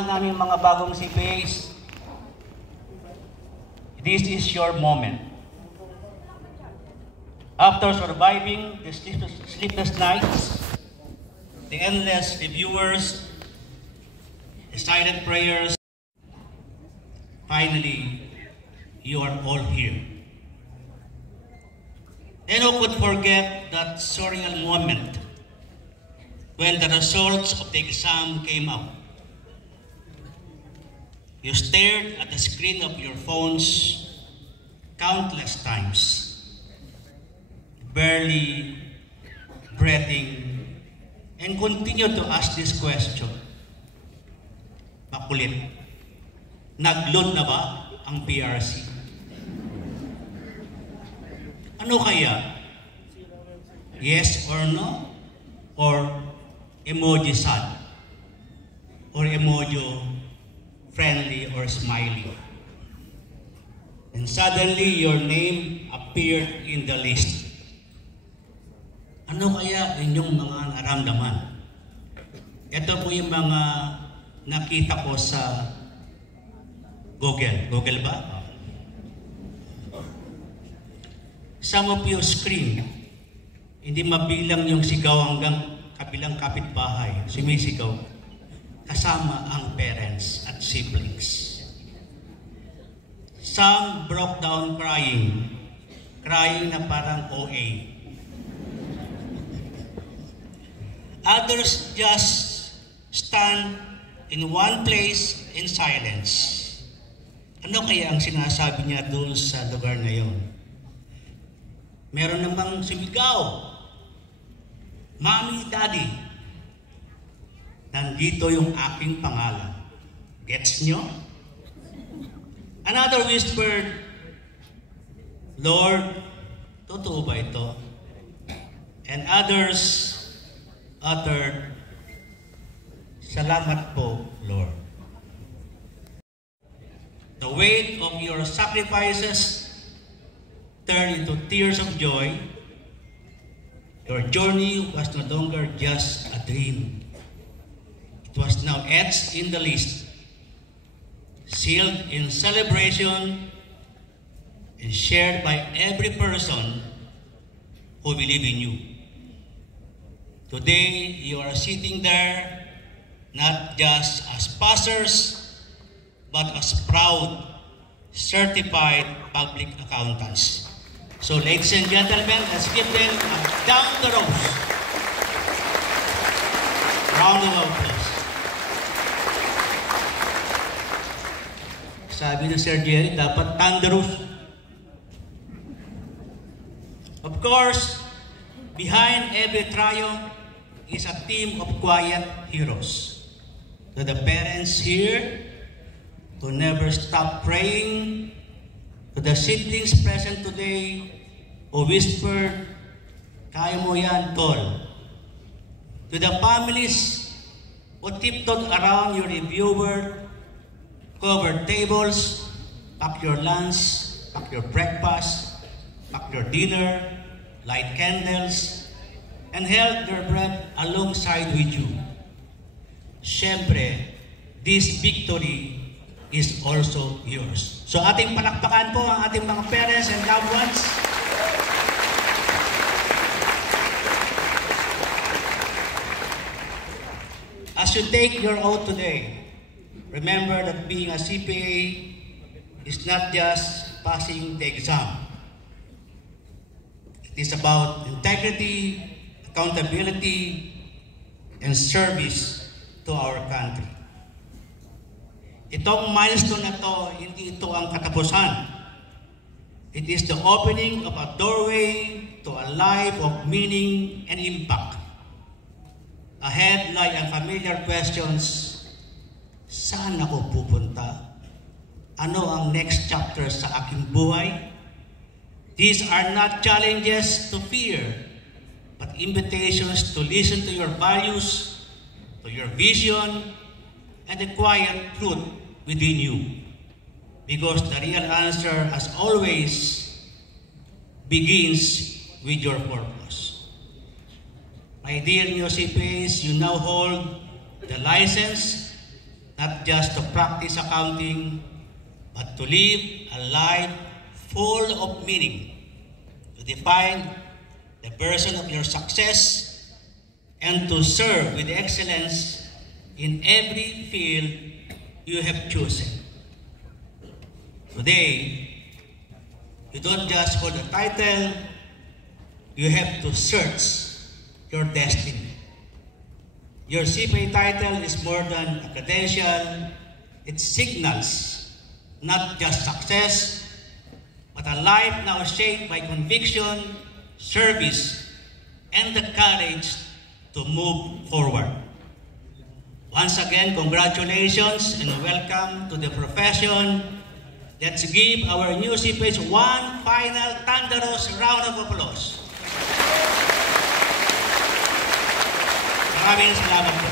mahal naming mga bagong CPAs, this is your moment. After surviving the sleepless nights, the endless reviewers, the silent prayers, finally, you are all here. And who could forget that surreal moment when the results of the exam came out? You stared at the screen of your phones countless times, barely breathing, and continued to ask this question. Makulit, nag-load na ba ang PRC? Ano kaya? Yes or no? Or emoji sad? Or emoji friendly or smiley? And suddenly your name appeared in the list. Ano kaya inyong mga naramdaman? Ito po yung mga nakita ko sa Google. Google ba? Some of you scream. Hindi mabilang yung sigaw hanggang kabilang kapitbahay. Sumisigaw. Kasama ang parents at siblings. Some broke down crying. Crying na parang OA. Others just stand in one place in silence. Ano kaya ang sinasabi niya doon sa lugar na yun? Meron namang sumigaw. Mommy, Daddy, nandito yung aking pangalan. Gets nyo? Another whispered, Lord, totoo ba ito? And others uttered, salamat po, Lord. The weight of your sacrifices turned into tears of joy. Your journey was no longer just a dream. It was now etched in the list, sealed in celebration, and shared by every person who believe in you. Today, you are sitting there not just as pastors, but as proud, certified public accountants. So, ladies and gentlemen, let's give them a down the rows. Round of applause. Sabi ni Sir Jerry, dapat thunderous. Of course, behind every triumph is a team of quiet heroes. To the parents here who never stop praying, to the siblings present today who whispered, kaya mo yan, tol. To the families who tiptoed around your reviewer, covered tables, pack your lunch, pack your breakfast, pack your dinner, light candles, and held their breath alongside with you. Siyempre, this victory is also yours. So ating palakpakan po ang ating mga parents and loved ones. As you take your oath today, remember that being a CPA is not just passing the exam. It is about integrity, accountability, and service to our country. Itong milestone na to, hindi ito ang katapusan. It is the opening of a doorway to a life of meaning and impact. Ahead lie unfamiliar questions. Saan ako pupunta? Ano ang next chapter sa aking buhay? These are not challenges to fear, but invitations to listen to your values, to your vision, and the quiet truth within you. Because the real answer, as always, begins with your purpose. My dear new CPAs, you now hold the license not just to practice accounting, but to live a life full of meaning, to define the person of your success, and to serve with excellence in every field you have chosen. Today, you don't just hold a title, you have to search your destiny. Your CPA title is more than a credential. It signals not just success, but a life now shaped by conviction, service, and the courage to move forward. Once again, congratulations and welcome to the profession. Let's give our new CPAs one final thunderous round of applause. Maraming salamat po.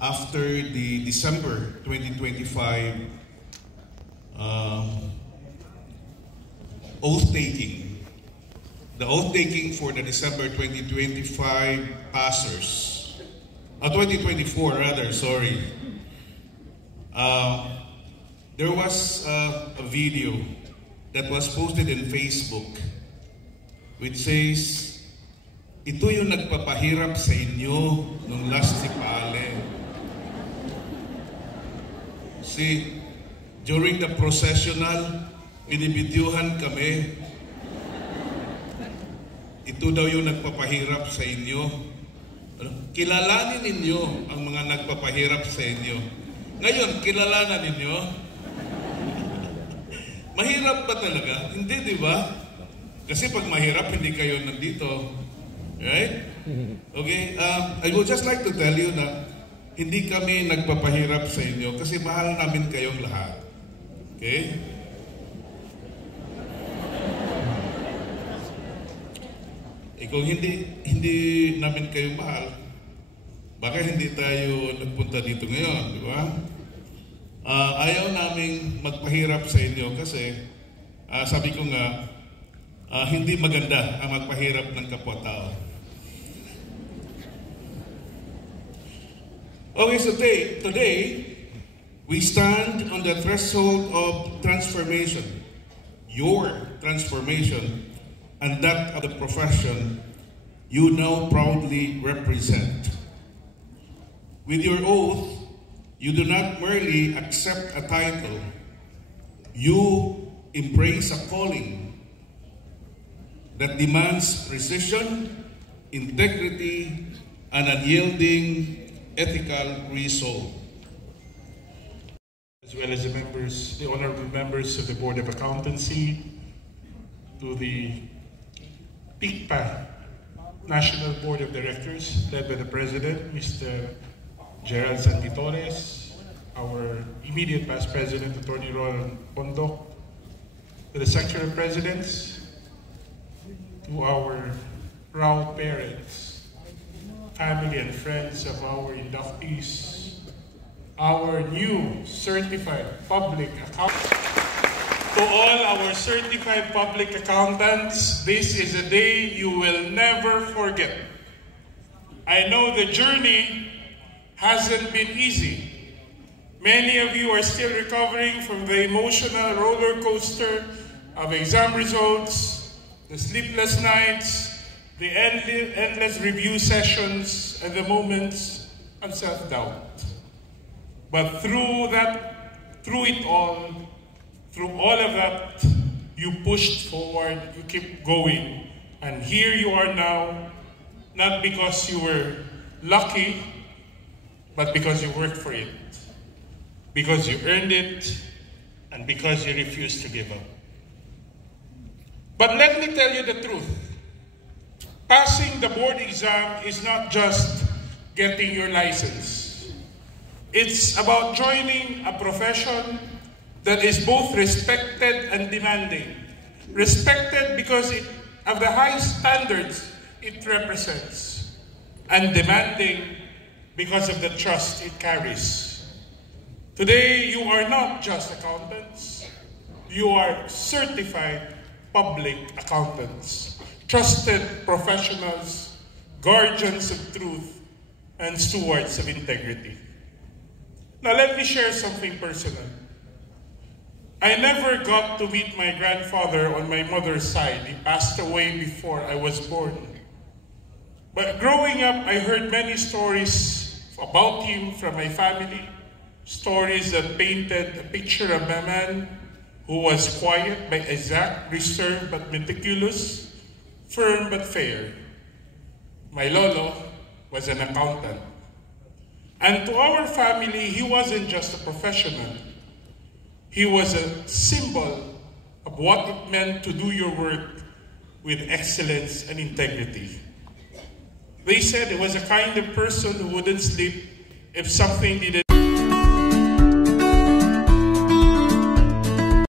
After the December 2025 oath-taking, the oath-taking for the December 2025 passers, 2024 rather, sorry, there was a video that was posted in Facebook which says, ito yung nagpapahirap sa inyo nung last Sipale. See, during the processional, binibidyuhan kami. Ito daw yung nagpapahirap sa inyo. Kilalanin ninyo ang mga nagpapahirap sa inyo. Ngayon, kilalanan ninyo? Mahirap ba talaga? Hindi, di ba? Kasi pag mahirap, hindi kayo nandito. Right? Okay? I would just like to tell you na hindi kami nagpapahirap sa inyo kasi mahal namin kayong lahat. Okay? Kung hindi namin kayo mahal, baka hindi tayo nagpunta dito ngayon, di ba? Ayaw naming magpahirap sa inyo kasi sabi ko nga, hindi maganda ang magpahirap ng kapwa-tao. Okay, so today, we stand on the threshold of transformation, your transformation, and that of the profession you now proudly represent. With your oath, you do not merely accept a title, you embrace a calling that demands precision, integrity, and unyielding ethical resolve. As well as the honorable members of the Board of Accountancy, to the PICPA National Board of Directors, led by the President, Mr. Gerald Santitores, our immediate past President, Attorney Roland Pondo, to the Secretary Presidents, to our proud parents, family and friends of our inductees, our new certified public accountants. To all our certified public accountants, this is a day you will never forget. I know the journey hasn't been easy. Many of you are still recovering from the emotional roller coaster of exam results, the sleepless nights, the endless review sessions, and the moments of self-doubt. But through it all, through all of that, you pushed forward, you keep going. And here you are now, not because you were lucky, but because you worked for it. Because you earned it, and because you refused to give up. But let me tell you the truth. Passing the board exam is not just getting your license. It's about joining a profession that is both respected and demanding. Respected because of the high standards it represents, and demanding because of the trust it carries. Today, you are not just accountants. You are certified public accountants, trusted professionals guardians of truth, and stewards of integrity. Now let me share something personal. I never got to meet my grandfather on my mother's side. He passed away before I was born. But growing up, I heard many stories about him from my family, stories that painted a picture of a man who was quiet but exact, reserved but meticulous, firm but fair. My lolo was an accountant. And to our family, he wasn't just a professional. He was a symbol of what it meant to do your work with excellence and integrity. They said he was a kind of person who wouldn't sleep if something didn't